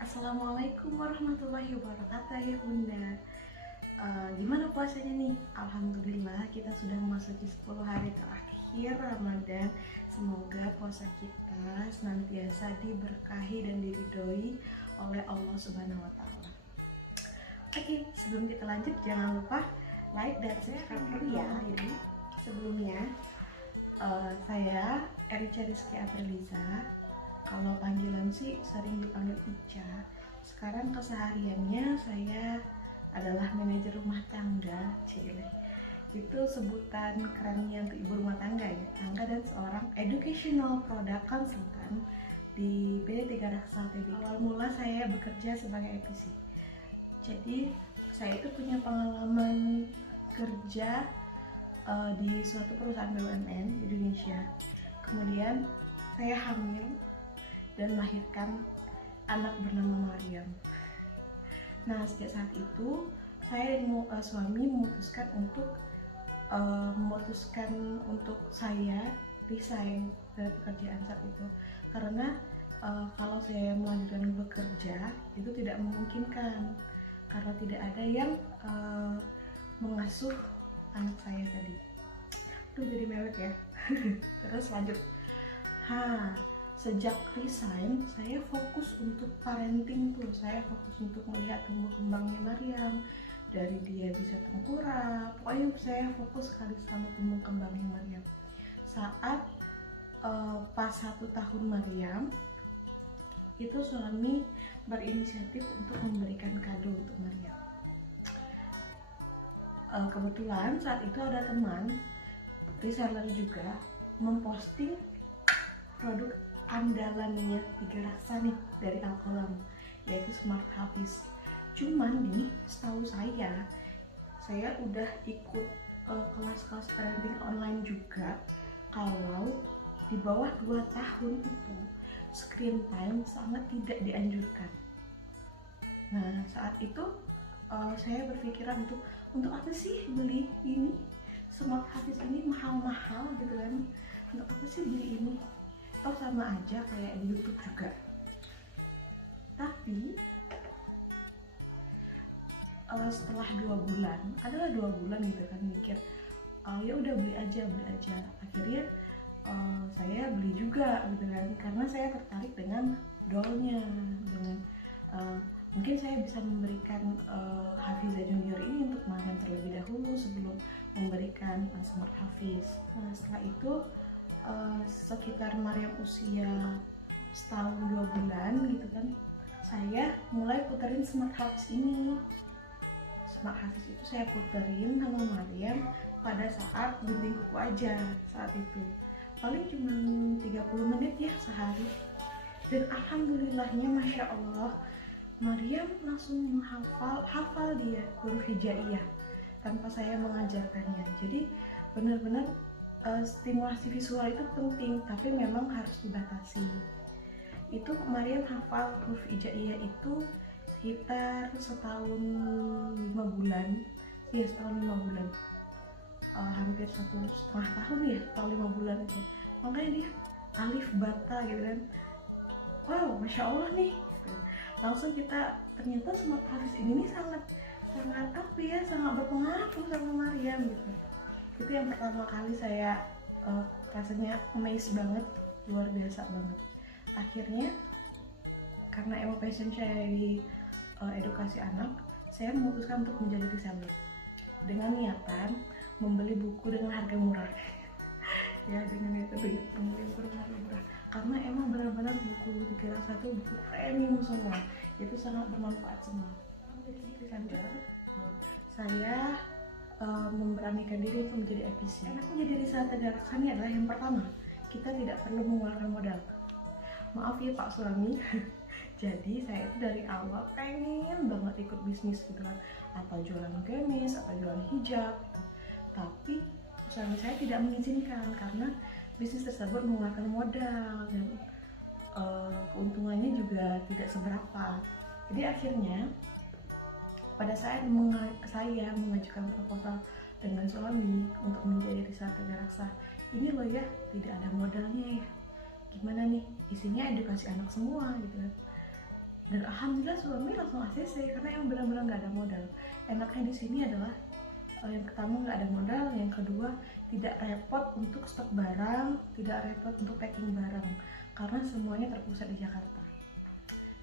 Assalamualaikum warahmatullahi wabarakatuh ya Bunda. Gimana puasanya nih? Alhamdulillah kita sudah memasuki 10 hari terakhir Ramadan. Semoga puasa kita senantiasa diberkahi dan diridhoi oleh Allah Subhanahu wa taala. Oke, sebelum kita lanjut jangan lupa like dan subscribe dulu ya. Sebelumnya saya Erica Rizky Apriliza. Kalau panggilan sih sering dipanggil Ica. Sekarang kesehariannya saya adalah manajer rumah tangga, Cile. Itu sebutan kerennya untuk ibu rumah tangga ya. Tangga dan seorang educational product consultant di PT Tiga Raksa Tbk. Awal mula saya bekerja sebagai EPC. Jadi saya itu punya pengalaman kerja di suatu perusahaan BUMN di Indonesia. Kemudian saya hamil dan melahirkan anak bernama Maryam. Nah, sejak saat itu saya dan suami memutuskan untuk saya resign dari pekerjaan saat itu, karena kalau saya melanjutkan bekerja itu tidak memungkinkan karena tidak ada yang mengasuh anak saya tadi. Tuh jadi mewek ya. Terus lanjut. Sejak resign, saya fokus untuk parenting tuh. Saya fokus untuk melihat tumbuh kembangnya Maryam. Dari dia bisa tengkurap, pokoknya saya fokus sekali sama tumbuh kembangnya Maryam. Saat pas 1 tahun Maryam, itu suami berinisiatif untuk memberikan kado untuk Maryam. Kebetulan saat itu ada teman reseller juga memposting produk andalannya Tiga Raksa nih dari Alkolam, yaitu Smart Hafiz. Cuman nih, setahu saya udah ikut kelas-kelas parenting online juga. Kalau di bawah 2 tahun itu screen time sangat tidak dianjurkan. Nah, saat itu saya berpikiran untuk apa sih beli ini Smart Hafiz ini mahal-mahal gitu kan? Untuk apa sih beli ini? Toh sama aja kayak di YouTube juga. Tapi setelah 2 bulan, adalah 2 bulan gitu kan mikir, ya udah beli aja. Akhirnya saya beli juga gitu kan, karena saya tertarik dengan dollnya, dengan mungkin saya bisa memberikan Hafizah Junior ini untuk Maryam terlebih dahulu sebelum memberikan Smart Hafiz. Nah, setelah itu sekitar Maryam usia setahun 2 bulan gitu kan, saya mulai puterin Smart Hafiz ini. Smart Hafiz itu saya puterin sama Maryam pada saat gunting kuku aja. Saat itu paling cuma 30 menit ya sehari, dan alhamdulillahnya Masya Allah Maryam langsung hafal dia huruf hijaiyah tanpa saya mengajarkannya. Jadi benar-benar stimulasi visual itu penting, tapi memang harus dibatasi. Itu Maryam hafal huruf hijaiyah itu sekitar setahun 5 bulan. Iya, setahun 5 bulan. Hampir 1,5 tahun ya, setahun 5 bulan itu. Makanya dia alif bata gitu kan. Wow, Masya Allah nih. Langsung kita ternyata Smart Hafiz ini sangat berpengaruh sama Maryam gitu. Itu yang pertama kali saya rasanya amazed banget, luar biasa banget. Akhirnya karena emang passion saya di edukasi anak, saya memutuskan untuk menjadi reseller dengan niatan membeli buku dengan harga murah. Ya, dengan niatan membeli buku dengan harga murah, karena emang benar-benar buku Tiga Raksa itu buku premium semua, itu sangat bermanfaat semua. Saya memberanikan diri untuk menjadi EPC. Enak menjadi reseller Tiga Raksa ini adalah yang pertama, kita tidak perlu mengeluarkan modal. Maaf ya Pak Suami. Jadi saya itu dari awal pengen banget ikut bisnis gitu kan, atau jualan gamis, atau jualan hijab gitu. Tapi suami saya tidak mengizinkan karena bisnis tersebut mengeluarkan modal dan keuntungannya juga tidak seberapa. Jadi akhirnya pada saat saya mengajukan proposal dengan suami untuk menjadi reseller Tiga Raksa, ini loh ya, tidak ada modalnya ya, gimana nih, isinya edukasi anak semua gitu kan. Dan alhamdulillah suami langsung ACC karena yang benar-benar nggak ada modal. Enaknya di sini adalah yang pertama nggak ada modal, yang kedua tidak repot untuk stok barang, tidak repot untuk packing barang karena semuanya terpusat di Jakarta.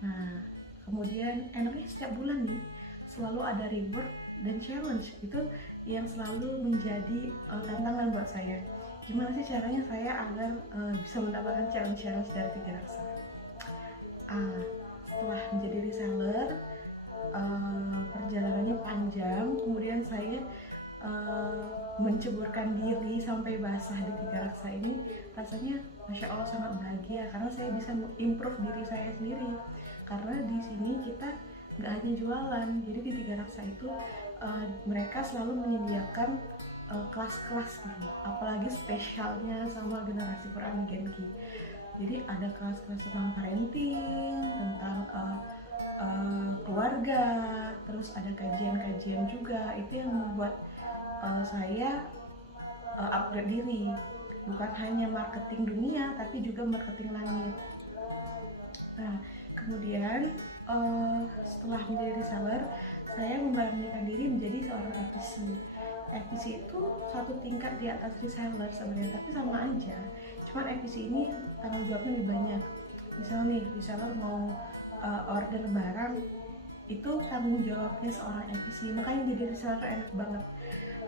Nah, kemudian enaknya setiap bulan nih selalu ada reward dan challenge, itu yang selalu menjadi tantangan buat saya. Gimana sih caranya saya agar bisa mendapatkan challenge-challenge dari Tiga Raksa? Setelah menjadi reseller, perjalanannya panjang, kemudian saya menceburkan diri sampai basah di Tiga Raksa ini, rasanya Masya Allah sangat bahagia karena saya bisa improve diri saya sendiri. Karena di sini kita nggak hanya jualan, jadi di Tiga Raksa itu mereka selalu menyediakan kelas-kelas gitu, apalagi spesialnya sama generasi Qur'ani Genki. Jadi ada kelas-kelas tentang parenting, tentang keluarga, terus ada kajian-kajian juga. Itu yang membuat saya upgrade diri, bukan hanya marketing dunia tapi juga marketing langit. Nah, kemudian setelah menjadi reseller, saya memberanikan diri menjadi seorang FPC. FPC itu satu tingkat di atas reseller sebenarnya, tapi sama aja. Cuman FPC ini tanggung jawabnya lebih banyak. Misalnya nih, reseller mau order barang, itu tanggung jawabnya seorang FPC. Makanya jadi reseller enak banget.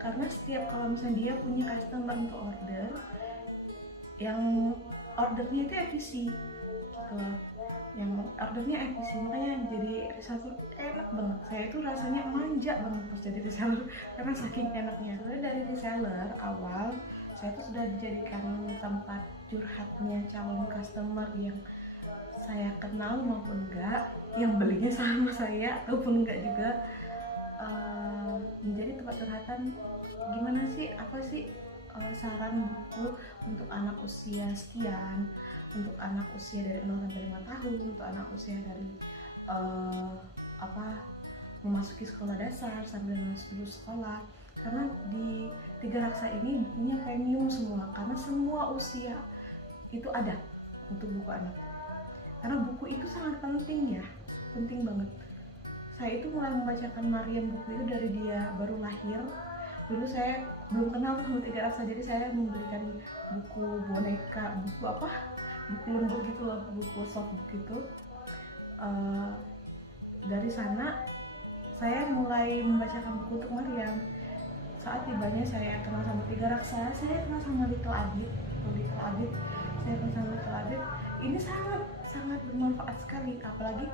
Karena setiap kalau misalnya dia punya customer untuk order, yang ordernya itu FPC gitu, yang ordernya FPC, makanya jadi reseller enak banget. Saya itu rasanya manja banget pas jadi reseller karena saking enaknya. Sebenarnya dari reseller awal saya tuh sudah dijadikan tempat curhatnya calon customer yang saya kenal maupun enggak, yang belinya sama saya ataupun enggak juga, menjadi tempat curhatan. Gimana sih, apa sih saran buku untuk anak usia sekian, untuk anak usia dari 0 sampai 5 tahun, untuk anak usia dari memasuki sekolah dasar sambil lulus sekolah. Karena di Tiga Raksa ini bukunya premium semua, karena semua usia itu ada untuk buku anak. Karena buku itu sangat penting ya, penting banget. Saya itu mulai membacakan Maryam buku itu dari dia baru lahir. Dulu saya belum kenal sama Tiga Raksa, jadi saya membelikan buku boneka, buku lembut gitu loh, buku softbook gitu. Dari sana saya mulai membacakan buku untuk Maryam. Saat tibanya saya kenal sama Tiga Raksa, saya kenal sama Little Abid. Saya kenal sama Little Abid. Ini sangat bermanfaat sekali, apalagi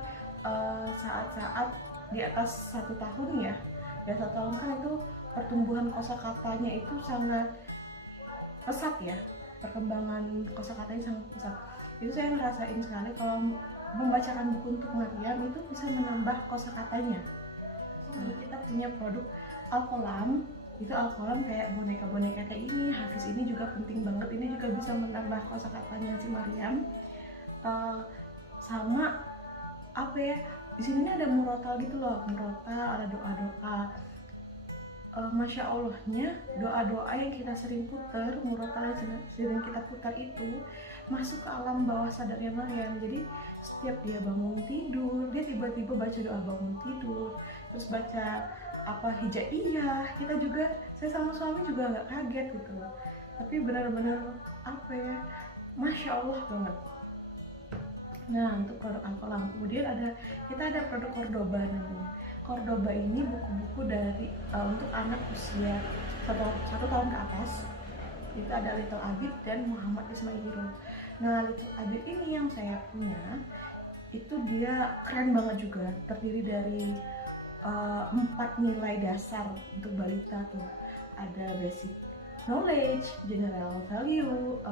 saat-saat di atas 1 tahun ya. Ya 1 tahun kan itu pertumbuhan kosakatanya itu sangat pesat ya, perkembangan kosakatanya sangat pesat. Itu saya ngerasain sekali kalau membacakan buku untuk Maryam itu bisa menambah kosakatanya. Kita punya produk Alkolam, itu Alkolam kayak boneka-boneka kayak ini, Hafiz ini juga penting banget, ini juga bisa menambah kosakatanya si Maryam. Sama apa ya, di sini ada murotal gitu loh, murotal, ada doa-doa. Masya Allahnya doa-doa yang kita sering putar, murotal yang sering kita putar itu masuk ke alam bawah sadarnya Maryam. Jadi setiap dia bangun tidur, dia tiba-tiba baca doa bangun tidur, terus baca hijaiyah. Kita juga, saya sama suami juga nggak kaget gitu, tapi benar-benar Masya Allah banget. Nah, untuk produk Alkolam, kemudian kita ada produk Cordoba namanya. Cordoba ini buku-buku dari untuk anak usia 1 tahun ke atas. Itu ada Little Abid dan Muhammad Ismail Hiro. Nah, Little Abid ini yang saya punya, itu dia keren banget juga, terdiri dari 4 nilai dasar untuk balita tuh. Ada basic knowledge, general value,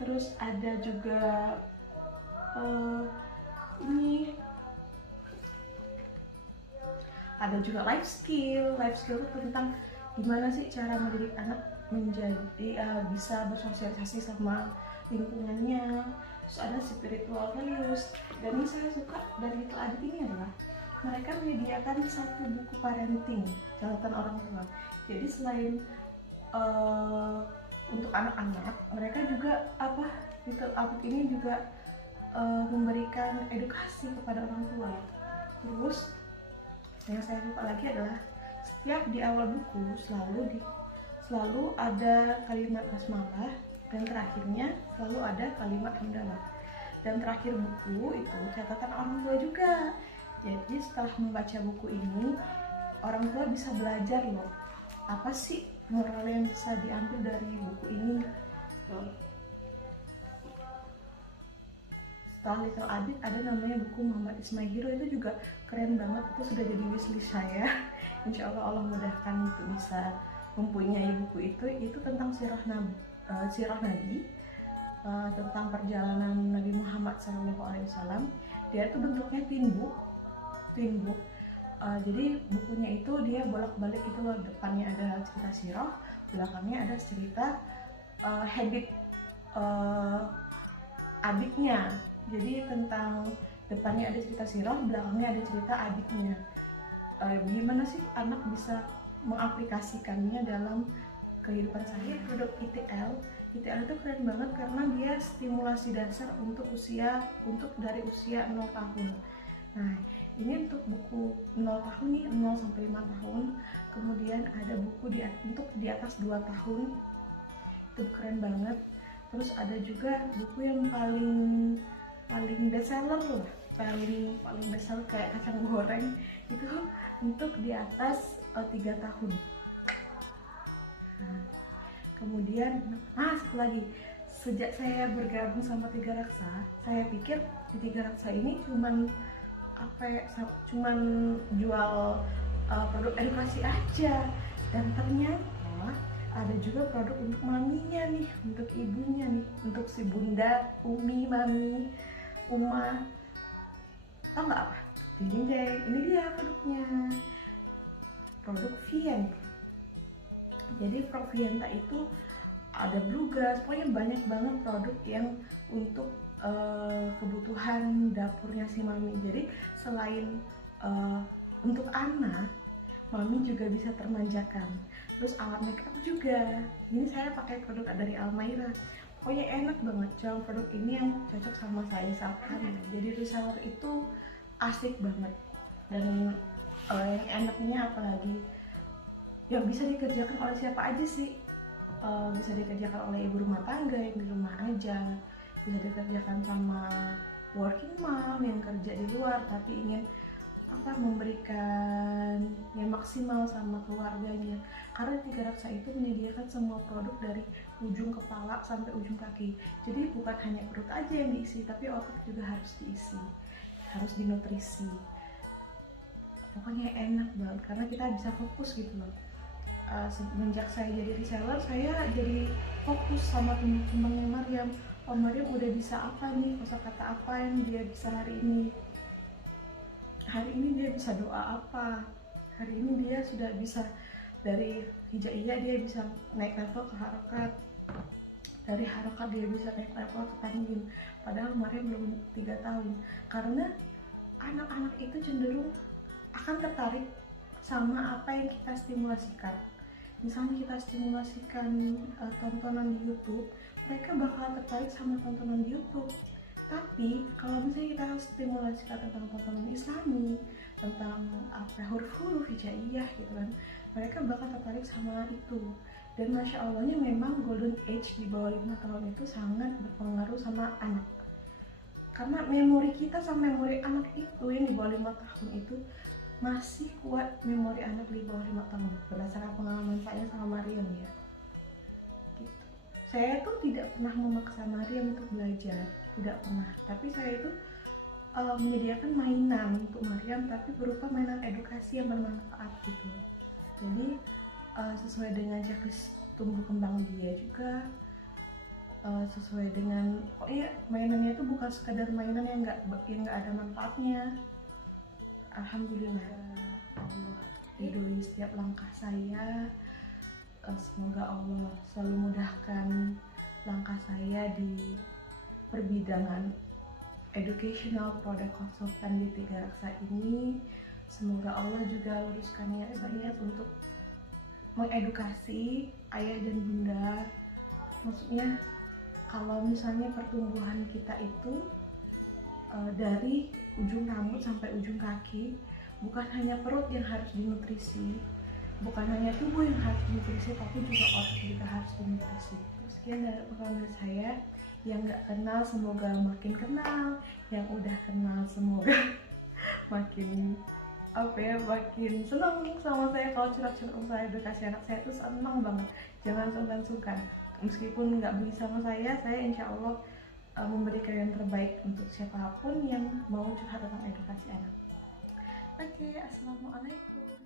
terus ada juga ada juga life skill itu tentang gimana sih cara mendidik anak menjadi bisa bersosialisasi sama lingkungannya. Terus ada spiritual values, dan yang saya suka dari Little Abid ini adalah mereka menyediakan 1 buku parenting, catatan orang tua. Jadi selain untuk anak-anak, mereka juga Little Abid ini juga memberikan edukasi kepada orang tua. Terus yang saya lupa lagi adalah setiap di awal buku selalu ada kalimat basmalah, dan terakhirnya selalu ada kalimat hamdalah. Dan terakhir buku itu catatan orang tua juga. Jadi setelah membaca buku ini, orang tua bisa belajar loh, apa sih moral yang bisa diambil dari buku ini. Setelah Little Adit ada namanya buku Muhammad is My Hero, itu juga keren banget, itu sudah jadi wishlist saya. Insya Allah mudahkan untuk bisa mempunyai buku itu tentang sirah Nabi, tentang perjalanan Nabi Muhammad SAW. Dia itu bentuknya tin book. Jadi bukunya itu dia bolak-balik itu loh, depannya ada cerita sirah, belakangnya ada cerita habit adiknya. Jadi tentang depannya ada cerita sirah, belakangnya ada cerita adiknya. Gimana sih anak bisa mengaplikasikannya dalam kehidupan saya. Produk ITL itu keren banget karena dia stimulasi dasar untuk dari usia 0 tahun. Nah, ini untuk buku 0 tahun nih, 0 sampai 5 tahun. Kemudian ada buku untuk di atas 2 tahun. Itu keren banget. Terus ada juga buku yang paling bestseller lah, paling bestseller kayak kacang goreng, itu untuk di atas 3 tahun. Nah, kemudian satu lagi, sejak saya bergabung sama Tiga Raksa, saya pikir di Tiga Raksa ini cuman jual produk edukasi aja, dan ternyata ada juga produk untuk maminya nih, untuk ibunya nih, untuk si bunda, umi, mami, uma. Tau nggak apa? Ini dia produknya, produk Vienta. Jadi produk Vienta itu ada Bluegrass, pokoknya banyak banget produk yang untuk kebutuhan dapurnya si mami. Jadi selain untuk anak, mami juga bisa termanjakan. Terus alat makeup juga, ini saya pakai produk dari Almaira. Pokoknya enak banget, jual produk ini yang cocok sama saya saat hamil. Jadi reseller itu asik banget. Dan yang enaknya apalagi, yang bisa dikerjakan oleh siapa aja sih. Bisa dikerjakan oleh ibu rumah tangga yang di rumah aja, bisa dikerjakan sama working mom yang kerja di luar tapi ingin memberikan yang maksimal sama keluarganya. Karena Tiga Raksa itu menyediakan semua produk dari ujung kepala sampai ujung kaki. Jadi bukan hanya perut aja yang diisi, tapi otak juga harus diisi, harus dinutrisi. Pokoknya enak banget karena kita bisa fokus gitu loh. Semenjak saya jadi reseller, saya jadi fokus sama teman-temannya Maryam. Oh, Maryam udah bisa apa nih, kosakata apa yang dia bisa hari ini dia bisa doa apa, hari ini dia sudah bisa dari hijaiyah dia bisa naik level ke harokat, dari harokat dia bisa naik level ke tanwin, padahal Maryam belum 3 tahun. Karena anak-anak itu cenderung akan tertarik sama apa yang kita stimulasikan. Misalnya kita stimulasikan tontonan di YouTube, mereka bakal tertarik sama tontonan di YouTube. Tapi kalau misalnya kita stimulasikan tentang tontonan Islami, tentang huruf-huruf hijaiyah gitu kan, mereka bakal tertarik sama itu. Dan Masya Allahnya memang golden age di bawah 5 tahun itu sangat berpengaruh sama anak. Karena memori kita sama memori anak itu yang di bawah 5 tahun itu masih kuat, memori anak di bawah 5 tahun, berdasarkan pengalaman saya sama Maryam ya. Gitu. Saya tuh tidak pernah memaksa Maryam untuk belajar, tidak pernah. Tapi saya itu menyediakan mainan untuk Maryam, tapi berupa mainan edukasi yang bermanfaat gitu. Jadi sesuai dengan checklist tumbuh kembang dia juga, sesuai dengan mainannya itu bukan sekadar mainan yang nggak ada manfaatnya. Alhamdulillah Allah ridhoi setiap langkah saya. Semoga Allah selalu mudahkan langkah saya di perbidangan educational product consultant di Tiga Raksa ini. Semoga Allah juga luruskan niat saya untuk mengedukasi ayah dan bunda. Maksudnya kalau misalnya pertumbuhan kita itu dari ujung rambut sampai ujung kaki. Bukan hanya perut yang harus dinutrisi, bukan hanya tubuh yang harus dinutrisi, tapi juga otak juga harus dinutrisi. Sekian dari pengalaman saya. Yang nggak kenal semoga makin kenal, yang udah kenal semoga makin makin senang sama saya. Kalau curhat-curhat saya edukasi anak saya itu senang banget, jangan sungkan-sungkan. Meskipun nggak beli sama saya insya Allah memberikan yang terbaik untuk siapapun yang mau curhat tentang edukasi anak. Oke, assalamualaikum.